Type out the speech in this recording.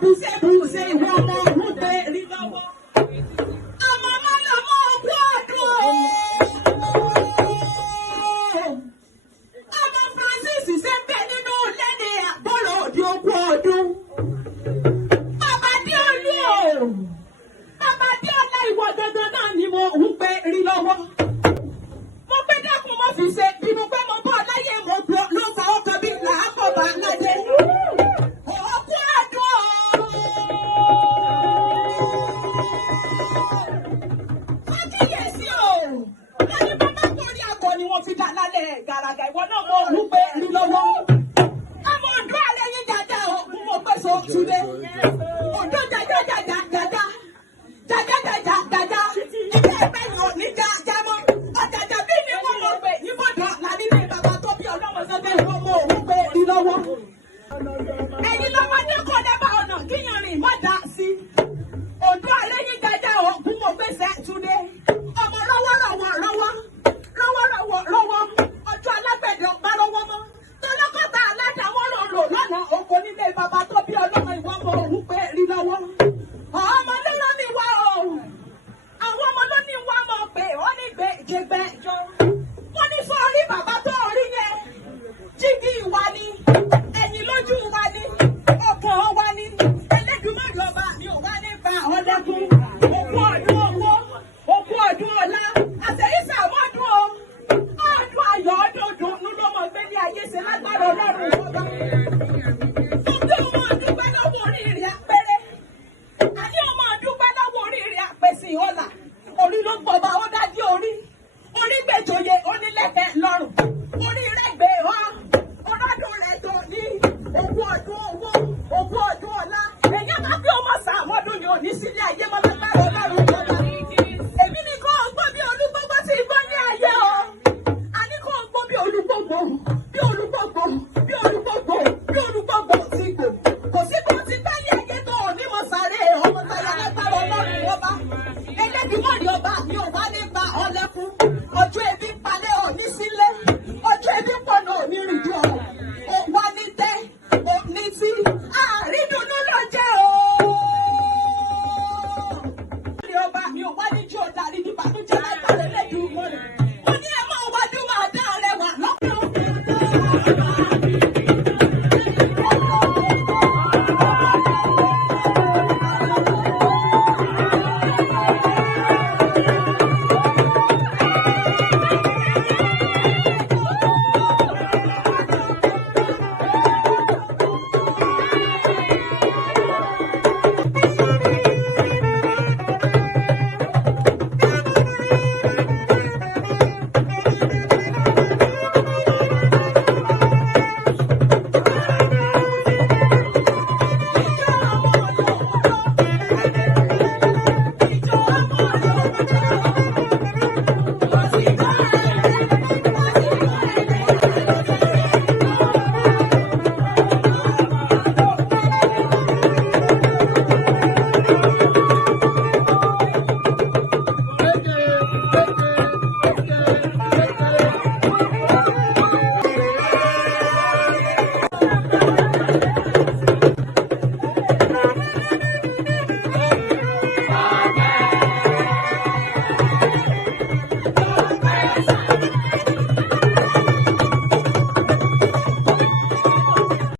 bùsẹ̀bùsẹ̀ ìwọ ọmọ òun gbé rí lọ́wọ́. Ọmọ ọlọ́mọ ogún ọdún. Ọmọ Francis ṣe ń bẹ nínú lẹ́ni àbọ̀rọ̀ òdi ogún ọdún. Bàbá Déolú o. Bàbá Déọlá ìwọ dandan náà ni mo ń gbé rí lọ́wọ́. Mo gbé dákun mo fi ṣe bí mo pé mo bọ́ láyé mo gbọ́ ló fa ọkọ̀ bí làákọ̀ bá ládé. Gàràgà ìwọ náà mo ń gbé ní lọ́wọ́. Ọmọ ọdún alẹ́ yín dáadáa o, mo gbé so túnde. Ọdún